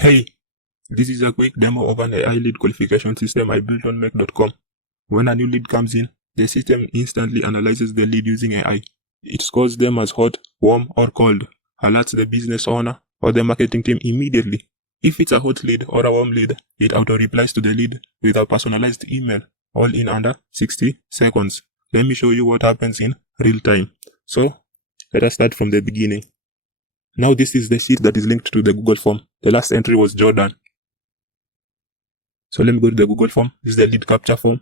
Hey, this is a quick demo of an AI lead qualification system I built on make.com. When a new lead comes in, the system instantly analyzes the lead using AI. It scores them as hot, warm, or cold, alerts the business owner or the marketing team immediately. If it's a hot lead or a warm lead, it auto-replies to the lead with a personalized email, all in under 60 seconds. Let me show you what happens in real time. So, let us start from the beginning. Now this is the sheet that is linked to the Google form. The last entry was Jordan. So let me go to the Google form. This is the lead capture form.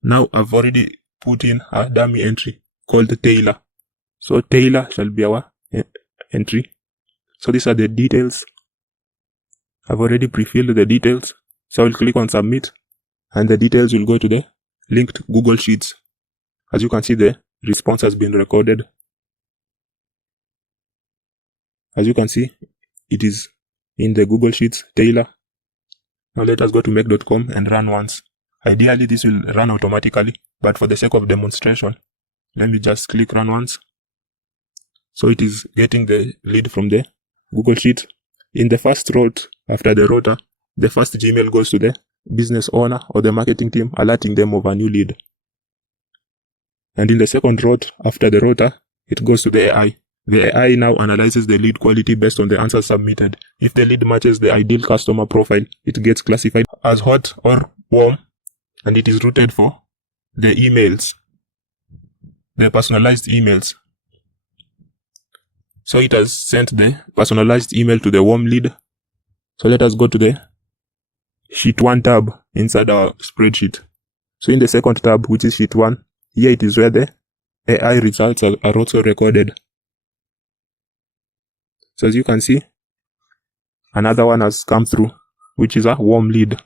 Now I've already put in a dummy entry called Taylor. So Taylor shall be our entry. So these are the details. I've already pre-filled the details. So I'll click on submit and the details will go to the linked Google Sheets. As you can see, the response has been recorded. As you can see, it is in the Google Sheets, Taylor. Now let us go to make.com and run once. Ideally, this will run automatically, but for the sake of demonstration, let me just click run once. So it is getting the lead from the Google Sheet. In the first row, after the rota, the first Gmail goes to the business owner or the marketing team, alerting them of a new lead. And in the second row, after the rota, it goes to the AI. The AI now analyzes the lead quality based on the answers submitted. If the lead matches the ideal customer profile, it gets classified as hot or warm, and it is routed for the emails, the personalized emails. So it has sent the personalized email to the warm lead. So let us go to the Sheet 1 tab inside our spreadsheet. So in the second tab, which is Sheet 1, here it is where the AI results are also recorded. So as you can see, another one has come through, which is a warm lead.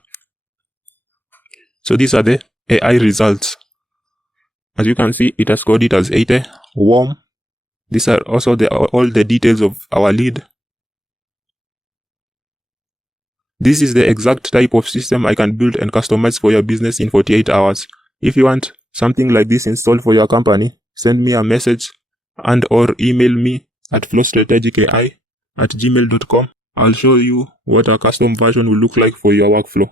So these are the AI results. As you can see, it has scored it as 80, warm. These are also all the details of our lead. This is the exact type of system I can build and customize for your business in 48 hours. If you want something like this installed for your company, send me a message and or email me at flowstrategicai@gmail.com. I'll show you what a custom version will look like for your workflow.